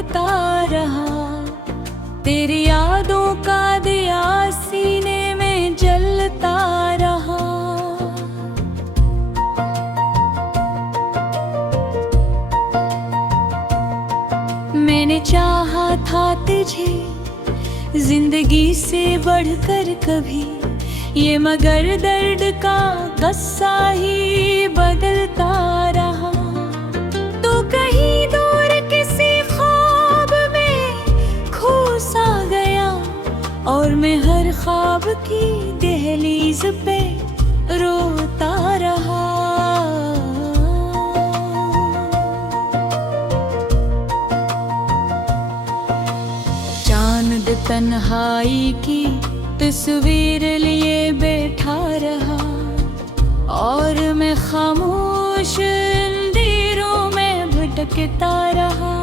धड़कता रहा। तेरी यादों का दिया सीने में जलता रहा। मैंने चाहा था तुझे जिंदगी से बढ़कर कभी, ये मगर दर्द का गस्सा ही बदलता रहा। तू कहीं दूर किसी ख्वाब में खो सा गया, और मैं हर ख्वाब की दहलीज पे रोता रहा। चांद तन्हाई की तस्वीर लिए बैठा रहा, और मैं खामोश अंधेरों में भटकता रहा।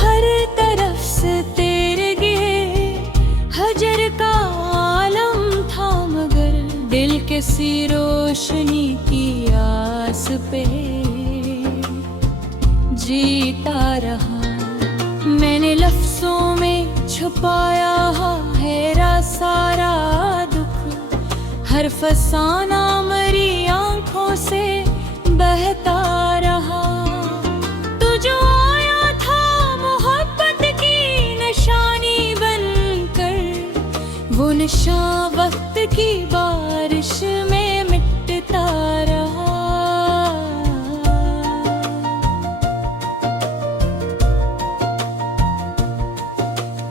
हर तरफ से तेरे गिरे हजर का आलम था, मगर दिल के सी रोशनी की आस पे जीता रहा। मैंने लफ्ज़ों में छुपाया है सारा दुख, हर फसाना मरी आंखों से बहता रहा। तू जो आया था मोहब्बत की निशानी बनकर, वो निशान वक्त की बारिश में मिटता रहा।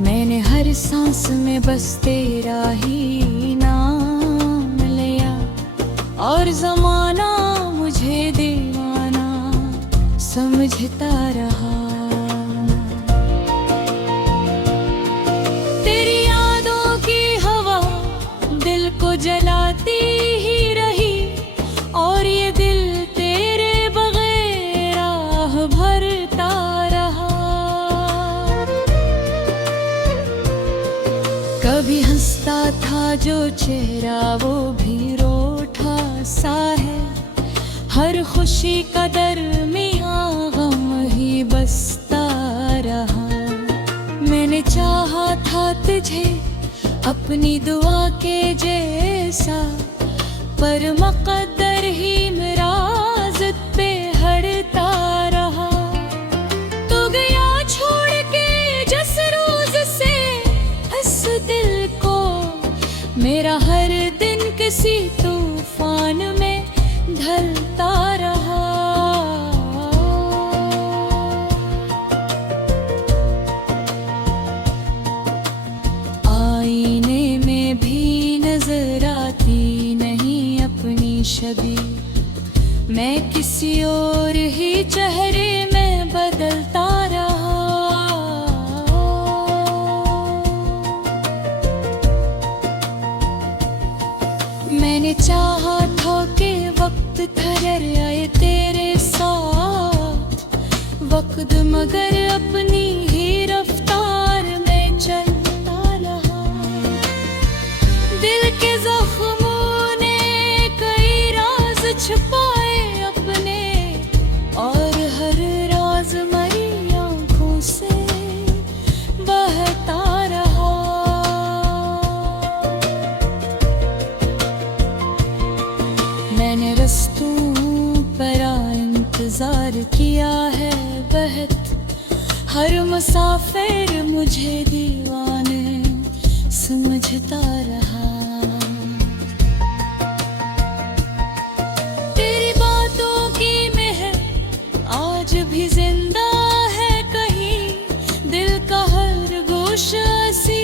मैंने हर सांस में बस तेरा ही नाम लिया, और ज़माना मुझे दीवाना समझता रहा। तेरी यादों की हवा दिल को जलाती ही रही, और ये दिल तेरे बगैर आह भरता रहा। कभी हंसता था जो चेहरा वो भी रूठा सा है, हर खुशी का दरमियाँ गम ही बसता रहा। मैंने चाहा था तुझे अपनी दुआ के जैसा, पर मुक़द्दर ही मेरा ज़िद पे हड़ता रहा। तू गया छोड़ के जिस रोज़ से इस दिल को, मेरा हर दिन किसी तूफान में ढलता रहा। आईने में भी नजर आती नहीं अपनी छवि, मैं किसी और ही चेहरे में बदलता रहा। मैंने चाहा था कि वक्त ठहर आए तेरे साथ, वक्त मगर अपनी ही रफ्तार में चलता रहा। दिल के जख्मों ने कई राज छुपाए अपने, और हर राज मरी आंखों से बहता रहा। मैंने रस्तों पर इंतजार किया है बहुत, हर मुसाफिर मुझे दीवाने समझता रहा। तेरी बातों की महक आज भी जिंदा है कहीं, दिल का हर गोशा सी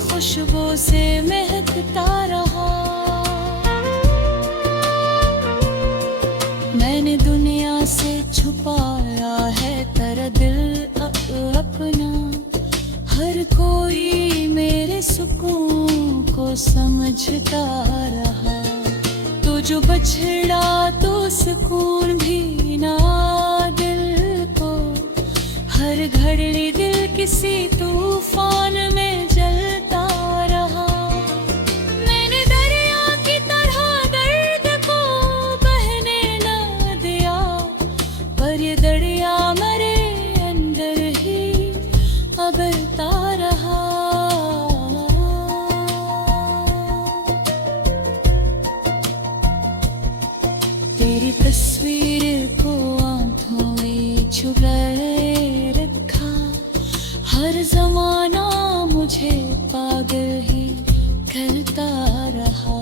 खुशबू से महकता रहा। मैंने दुनिया से छुपाया है तेरा दिल अपना, हर कोई मेरे सुकून को समझता रहा। तू जो बछड़ा तो सुकून भी ना दिल को, हर घड़ी दिल किसी तूफान में जलता रहा। मैंने दरिया की तरह दर्द को बहने ना दिया, पर ये दरिया दिल ही खलता रहा।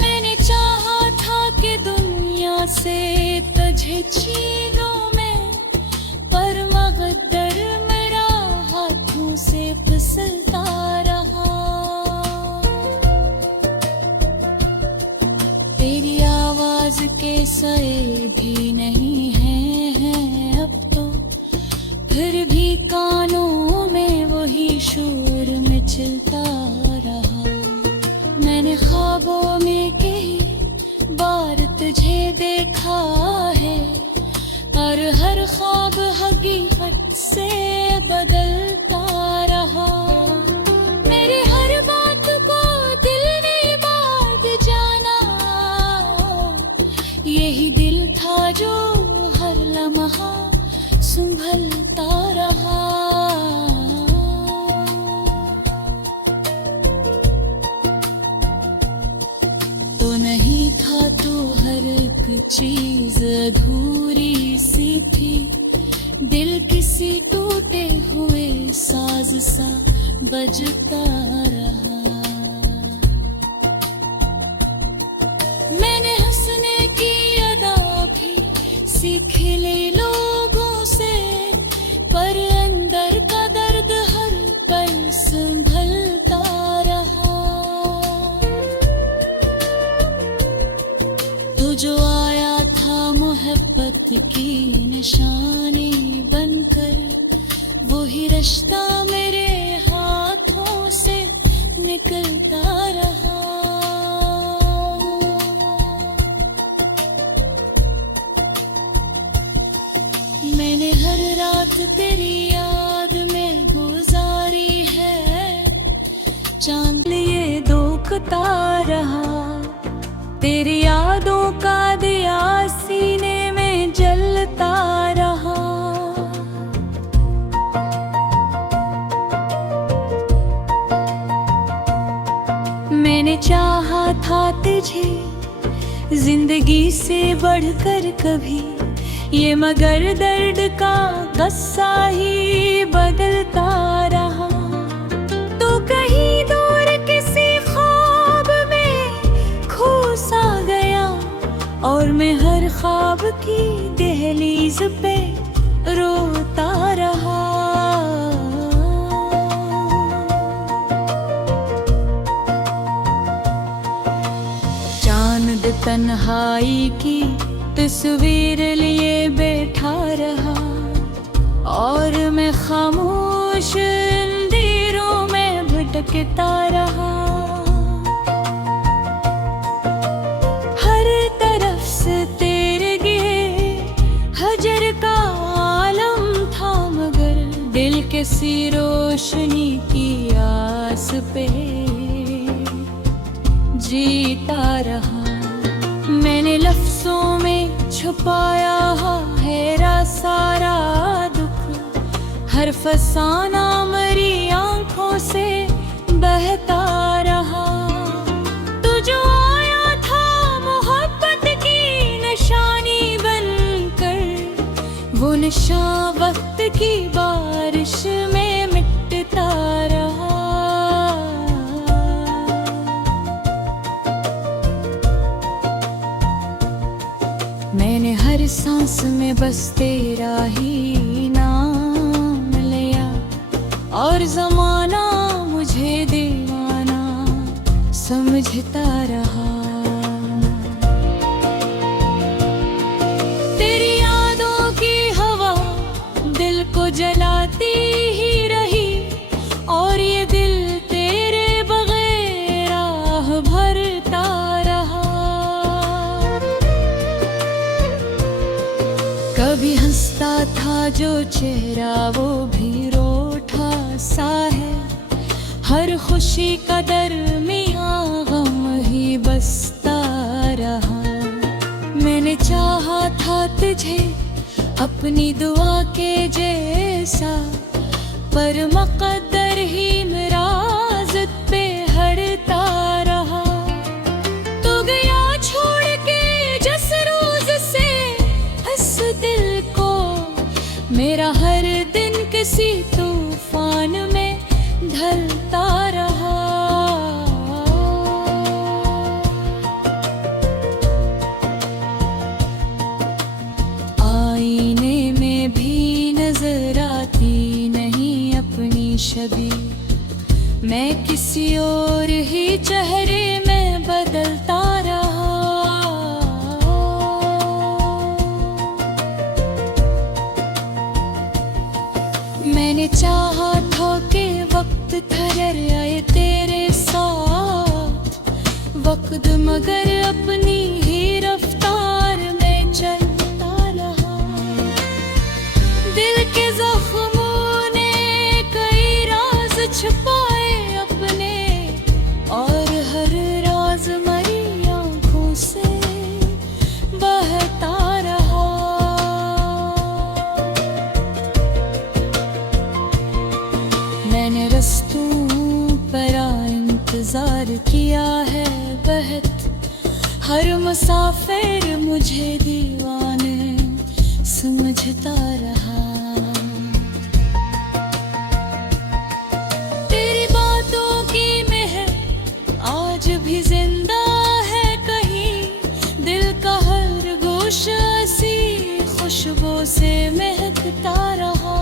मैंने चाहा था कि दुनिया से तुझे छीनूं मैं, पर मगदर मेरा हाथों से फिसलता रहा। तेरी आवाज के सए भी नहीं हैं अब तो, फिर भी कानों में वही शोर मचलता रहा। मैंने ख्वाबों में कई बार तुझे देखा है, और हर ख्वाब हकीकत से बदलता रहा। मेरी हर बात को दिल ने बात जाना, यही दिल था जो हर लम्हा संभलता रहा। तो नहीं था तो हर एक चीज अधूरी सी थी, दिल किसी टूटे हुए साज सा बजता रहा। मैंने हंसने की अदा भी सीख ली लोगों से, पर अंदर का दर्द हर पल संभलता रहा। तू जो आया था मोहब्बत की निशानी बनकर, वही रिश्ता मेरे हाथों से निकलता रहा। मैंने हर रात तेरी याद में गुजारी है, चांद लिए दोखता रहा। तेरी यादों का दिया सीने में जलता रहा। मैंने चाहा था तुझे जिंदगी से बढ़कर कभी, ये मगर दर्द का गस्सा ही बदलता रहा। तो कहीं दूर किसी ख्वाब में खो सा गया, और मैं हर ख्वाब की दहलीज पे रोता रहा। चांद तन्हाई की तस्वीर लिए बैठा रहा, और मैं खामोश अंधेरों में भटकता रहा। हर तरफ से तेरे गिरे हजर का आलम था, मगर दिल किसी रोशनी की आस पे जीता रहा। मैंने लफ्जों में छुपाया है सारा दुख, हर फसाना मेरी आंखों से बहता रहा। तू जो आया था मोहब्बत की निशानी बनकर, वो निशान वक्त की बारिश में मिटता रहा। मैंने हर सांस में बस तेरा ही नाम लिया, और जमाना मुझे दीवाना समझता रहा। तेरी यादों की हवा दिल को जलाती ही रही, और ये दिल तेरे बगैर आह भरता रहा। कभी हंसता था जो चेहरा वो भी रूठा सा है, हर खुशी का दरमियां गम ही बसता रहा। मैंने चाहा था तुझे अपनी दुआ के जैसा, पर मुक़द्दर ही मेरा ज़िद पे हरता रहा। तू गया छोड़ के जिस रोज़ से इस दिल को, मेरा हर दिन किसी तू किया है बहत, हर मुसाफिर मुझे दीवाने समझता रहा। तेरी बातों की महक आज भी जिंदा है कहीं, दिल का हर गोशा सी खुशबू से महकता रहा।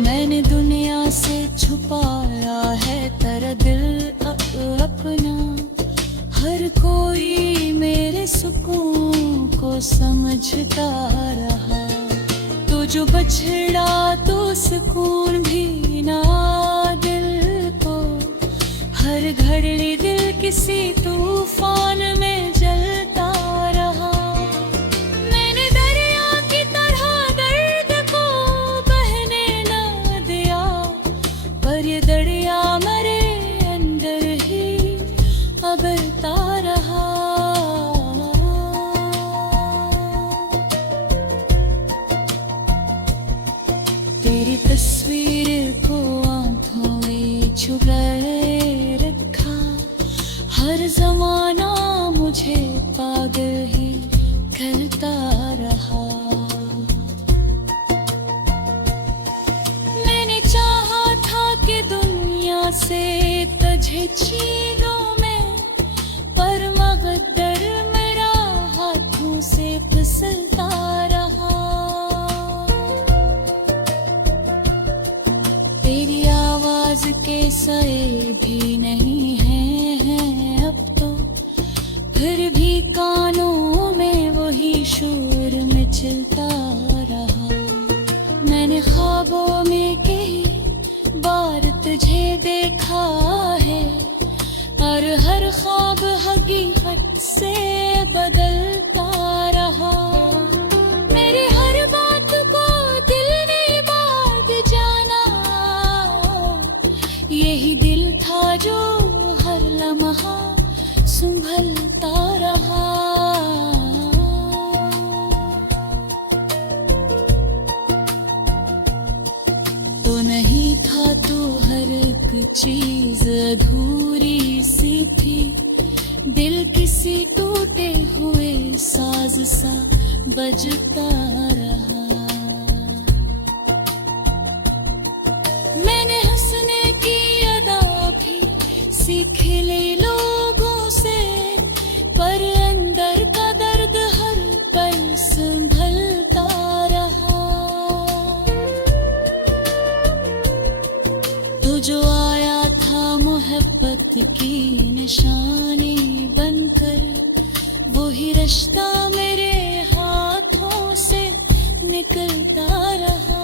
मैंने दुनिया से छुपाया है तेरा दिल अपना, हर कोई मेरे सुकून को समझता रहा। तो जो बछड़ा तो सुकून भी ना दिल को, हर घड़ी दिल किसी तूफान में जलता रहा। मैंने दरिया की तरह दर्द को बहने ना दिया, पर ये दरिया मेरे अंदर ही अबरता रहा। तेरी तस्वीर को आंखों में छुपाए रखा, हर जमाना मुझे पागल ही करता रहा। मैंने चाहा था कि दुनिया से तुझे छीनूं मैं, पर मगदर मेरा हाथों से फिसलता रहा। तेरी आवाज के सए भी नहीं हैं अब तो, फिर भी कानों में वही शोर मचलता रहा। मैंने ख्वाबों में कई बार तुझे देखा है, और हर ख्वाब हकीकत से बदलता रहा। मेरी हर बात को दिल ने बात जाना, यही दिल था जो हर लम्हा संभलता रहा। तो नहीं था तो हर एक चीज अधूरी सी थी, दिल किसी टूटे हुए साज सा बजता रहा। मैंने हंसने की अदा भी सीख ली लोगों से, पर अंदर का दर्द हर पल संभलता रहा। तो जो आया था मोहब्बत की निशानी बनकर, वही रिश्ता मेरे हाथों से निकलता रहा।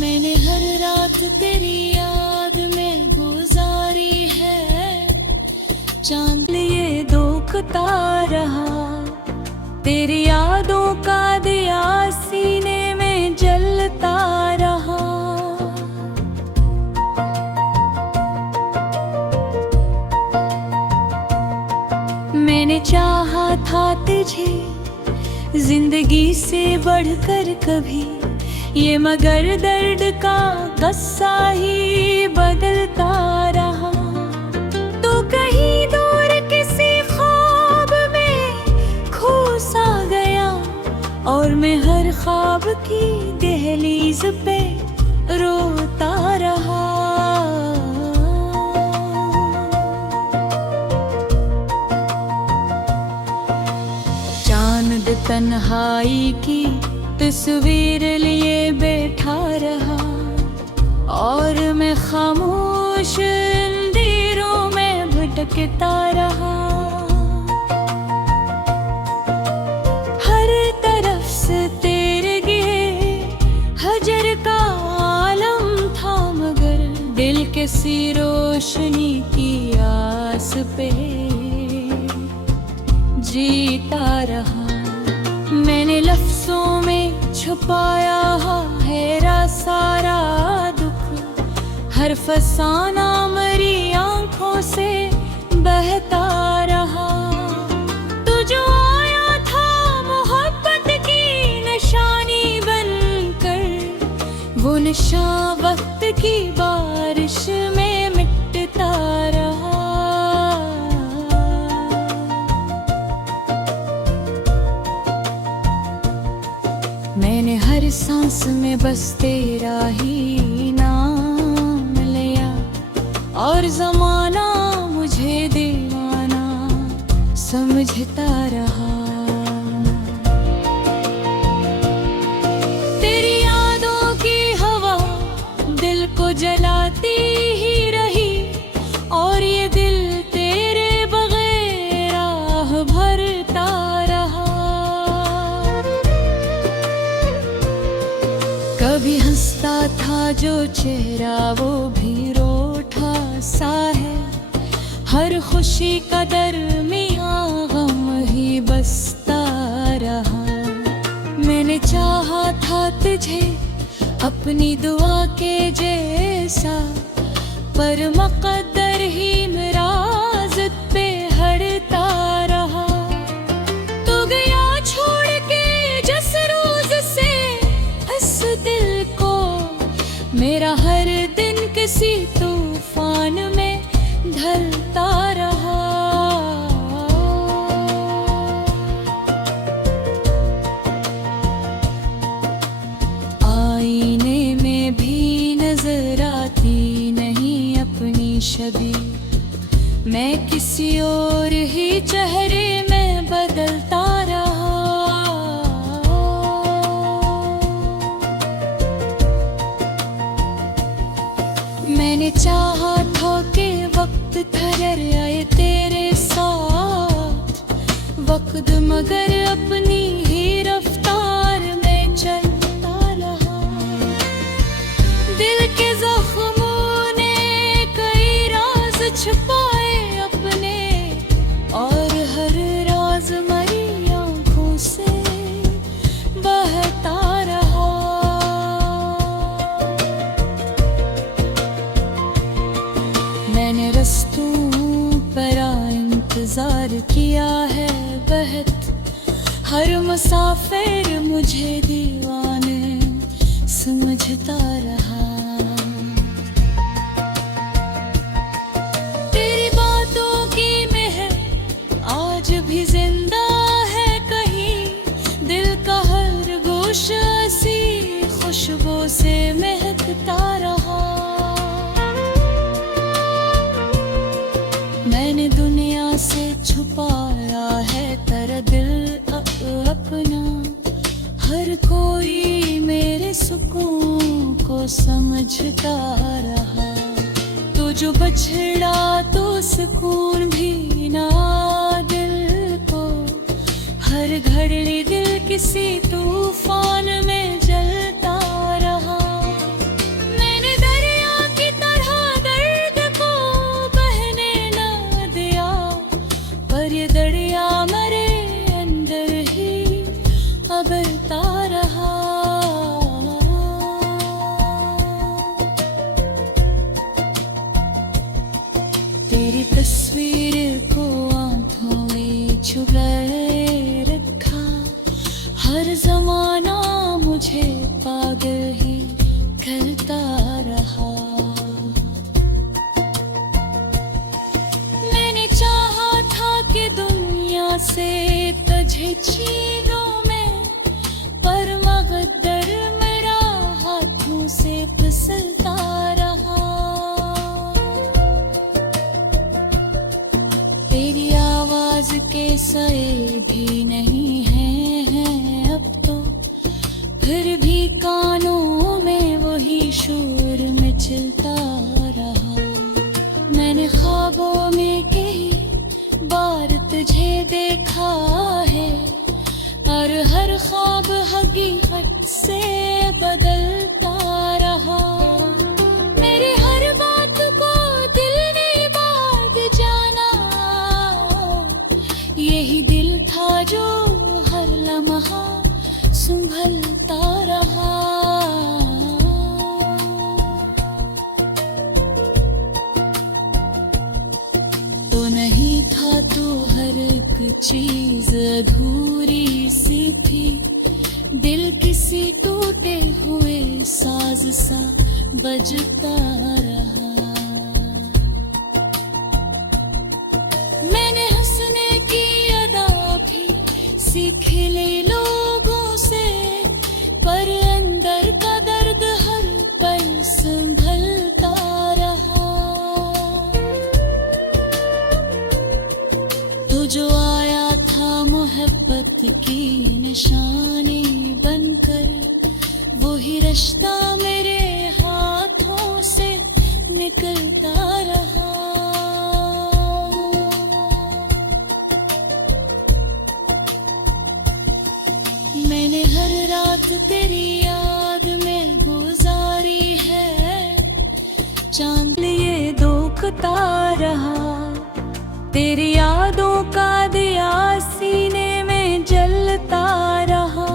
मैंने हर रात तेरी याद में गुजारी है, चांद लिए दोखता रहा। तेरी यादों का दिया सीने में जलता रहा। मैंने चाहा था तुझे जिंदगी से बढ़कर कभी, ये मगर दर्द का गस्सा ही बदलता रहा। तो कहीं दूर किसी ख्वाब में खो सा गया, और मैं हर ख्वाब की दहलीज पे रोता रहा। चांद तन्हाई की तस्वीर लिए बैठा रहा, और मैं खामोश अंधेरों में भटकता रहा। हर तरफ से तेरे गिरे हजर का आलम था, मगर दिल किसी रोशनी की आस पे जीता रहा। मैंने लफ्जों में छुपाया है सारा दुख, हर फसाना मरी आंखों से बहता रहा। तू जो आया था मोहब्बत की वो नशा वक्त की बारिश में मिटता रहा। मैंने हर सांस में बस तेरा ही नाम लिया, और जमाना मुझे दीवाना समझता रहा। तेरी यादों की हवा दिल को जलाती ही रही, और ये दिल तेरे बगैर आह भरता रहा। कभी हंसता था जो चेहरा वो भी रूठा सा है, हर खुशी का दरमियां गम ही बसता रहा। मैंने चाहा था तुझे अपनी दुआ के जैसा, पर मक़द्दर ही मेरा ज़िद पे हटता रहा। तू गया छोड़ के जिस रोज़ से इस दिल को, मेरा हर दिन किसी तूफान में ढलता रहा। आईने में भी नजर आती नहीं अपनी छवि, मैं किसी और ही चेहरे में बदलता रहा। मैंने चाहा था कि वक्त ठहर आए तेरे साथ, वक्त मगर अपनी ही रफ्तार में चलता रहा। दिल के जख्मों ने कई राज छुपाए अपने, और हर राज मरी आंखों से बहता रहा। मैंने रस्तों पर इंतजार किया है बहुत, हर मुसाफिर मुझे दीवाने समझता रहा। तेरी बातों की महक आज भी जिंदा है कहीं, दिल का हर गोशा सी खुशबू से महकता रहा। मैंने दुनिया से छुपाया है तेरा दिल अपना, हर कोई मेरे सुकून को समझता रहा। तू जो बछड़ा तो सुकून भी ना दिल को, हर घड़ी दिल किसी तूफान में जलता रहा। मैंने दरिया की तरह दर्द को बहने ना दिया, पर ये दरिया मेरे अंदर ही अबरता रहा। तेरी तस्वीर को आंखों में छुपाए रखा, हर जमाना मुझे पागल ही करता रहा। मैंने चाहा था कि दुनिया से तुझे छीनूं मैं, पर मक़द्दर मेरा हाथों से फिसलता रहा। तेरी आवाज के सए भी नहीं हैं अब तो, फिर भी कानों में वही शोर मचलता रहा। मैंने ख्वाबों में कई बार तुझे देखा है, और हर ख्वाब हकीकत से बदलता रहा। मेरी हर बात को दिल ने बात जाना, यही दिल था जो हर लम्हा संभलता रहा। तो नहीं था तो हर एक चीज अधूरी सी थी, दिल किसी टूटे हुए साज सा बजता रहा। मैंने हंसने की अदा भी सीख ली लोगों से, पर अंदर का दर्द हर पल संभलता रहा। तो जो आया था मोहब्बत की निशानी बनकर, वही रिश्ता मेरे हाथों से निकलता रहा। मैंने हर रात तेरी याद में गुजारी है, चांद लिए दोखता रहा। तेरी यादों का दिया सीने में जलता रहा।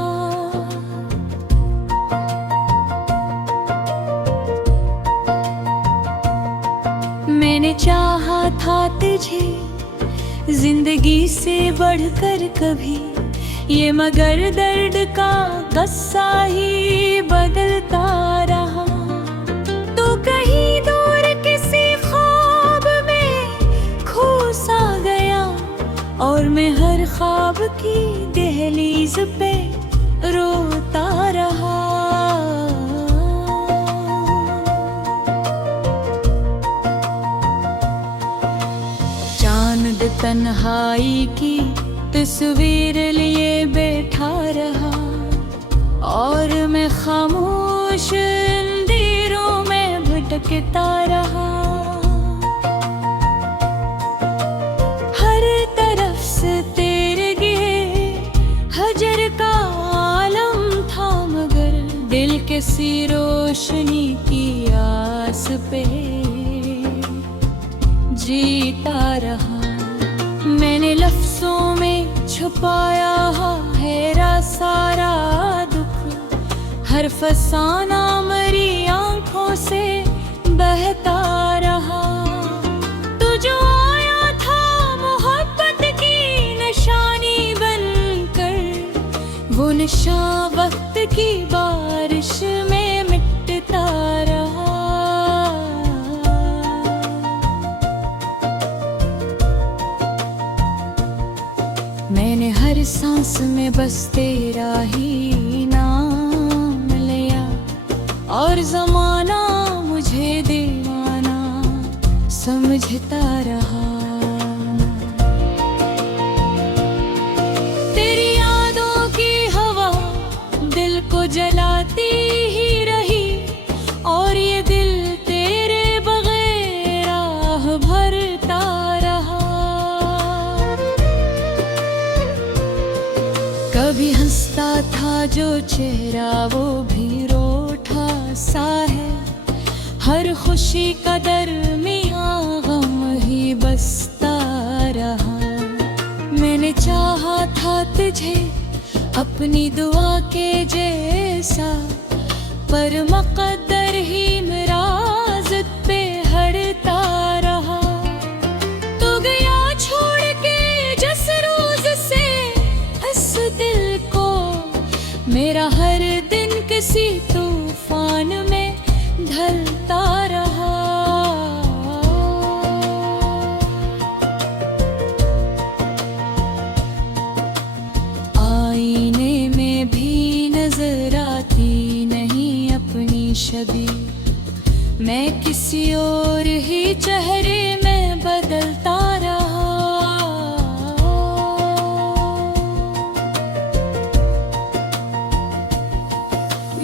मैंने चाहा था तुझे जिंदगी से बढ़कर कभी, ये मगर दर्द का गस्सा ही बदलता रहा। तो कहीं दूर किसी ख्वाब में खो सा गया, और मैं हर ख्वाब की दहलीज पे रोता रहा। चांद तन्हाई की तस्वीर लिए बैठा रहा, और मैं खामोश अंधेरों में भटकता रहा। हर तरफ से तेरे गिरे हजर का आलम था, मगर दिल के सी रोशनी की आस पे जीता रहा। मैंने लफ्जों में छुपाया है सारा दुख, हर फसाना मरी आंखों से बहता रहा। तू जो आया था मोहब्बत की निशानी बनकर, वो निशा वक्त की बारिश में मिटता रहा। मैंने हर सांस में बस तेरा ही नाम लिया, और जमाना मुझे दीवाना समझता रहा। तेरी यादों की हवा दिल को जलाती ही रही, और ये दिल तेरे बगैर आह भरता रहा। कभी हंसता था जो चेहरा वो भी रूठा सा है, हर खुशी का दरमियां गम ही बसता रहा। मैंने चाहा था तुझे अपनी दुआ के जैसा, पर मक़द्दर ही मेरा ज़िद पे हटता रहा। तू गया छोड़ के जिस रोज़ से इस दिल को, मेरा हर दिन किसी तूफान में ढलता रहा। आईने में भी नजर आती नहीं अपनी छवि, मैं किसी और ही चेहरे में बदलता रहा।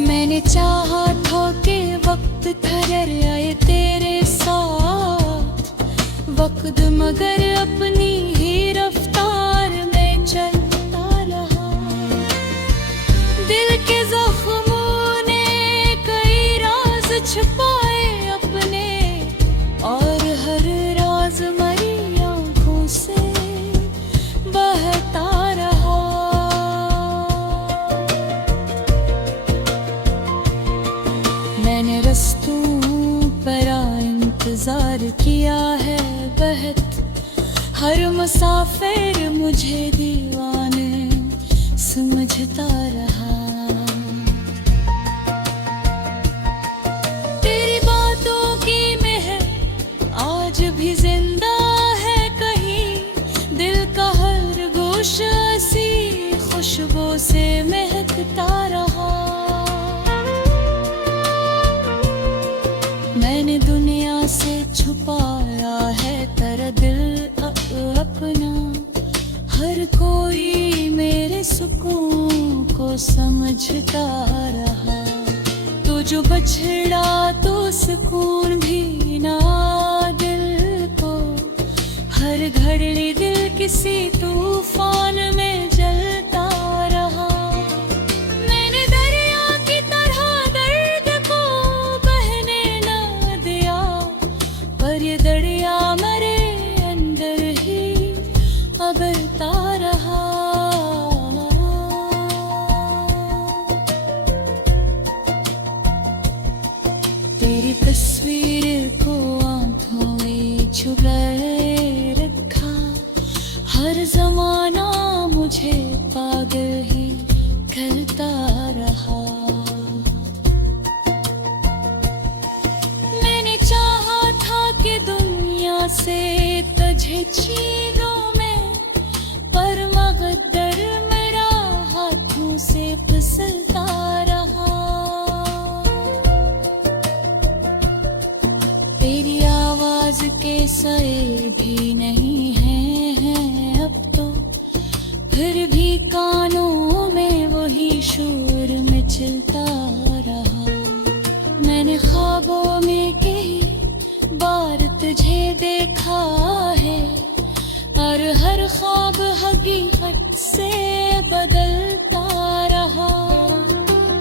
मैंने चाहा था कि वक्त ठहर आए तेरे साथ, वक्त मगर अपनी ही रफ्तार में चलता रहा। दिल के जख्मों ने कई राज छुपाए अपने, और हर राज मरी आंखों से बहता रहा। मैंने रस्तों पर इंतजार किया है बहुत, हर मुसाफिर मुझे दीवाने समझता रहा। बिछड़ा तो सुकून भी ना दिल को, हर घड़ी दिल किसी तूफान में जलता रहा। मैंने दरिया की तरह दर्द को बहने ना दिया, पर ये दरिया मेरे अंदर ही अबरता रहा। तेरी तस्वीर को आंखों में छुपाए रखा, हर जमाना मुझे पागल ही करता रहा। मैंने चाहा था कि दुनिया से तुझे छीनूं मैं, पर मकद्दर मेरा हाथों से फिसलता रहा। तेरी आवाज के सए भी नहीं हैं अब तो, फिर भी कानों में वही शोर मचलता रहा। मैंने ख्वाबों में कई बार तुझे देखा है, और हर ख्वाब हकीकत से बदलता रहा।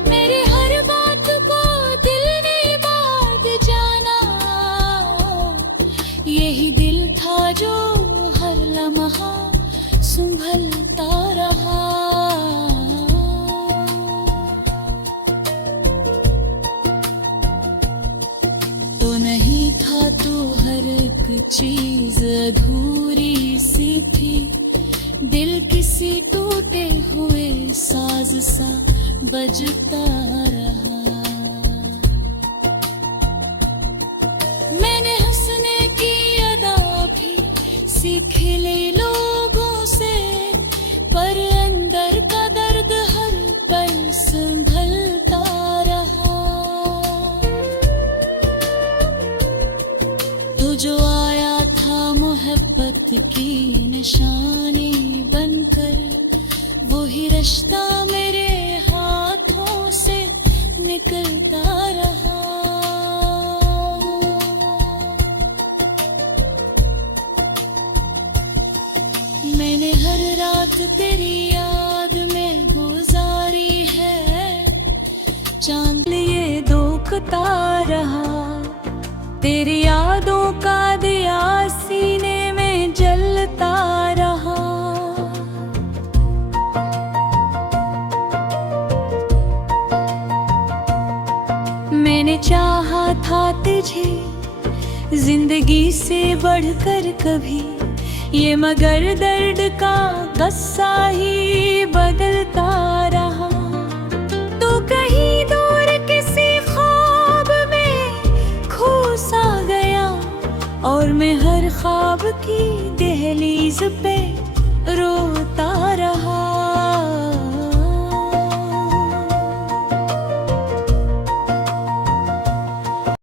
मेरी हर बात को दिल ने बात जाना, यही दिल था जो हर लम्हा संभलता रहा। तो नहीं था तो हर एक चीज अधूरी सी थी, दिल किसी टूटे हुए साज सा बजता रहा। मैंने हंसने की अदा भी सीख ली लोगों से, पर अंदर का दर्द हर पल संभलता रहा। तो जो आया था मोहब्बत की निशानी बनकर, वही रिश्ता मेरे हाथों से निकलता रहा। मैंने हर रात तेरी याद में गुजारी है, चांद लिए दोखता रहा। तेरी यादों का दिया सीने में जलता रहा। मैंने चाहा था तुझे जिंदगी से बढ़कर कभी, ये मगर दर्द का गस्सा ही बदलता रहा। तो कहीं दूर किसी ख्वाब में खो सा गया, और मैं हर ख्वाब की दहलीज पे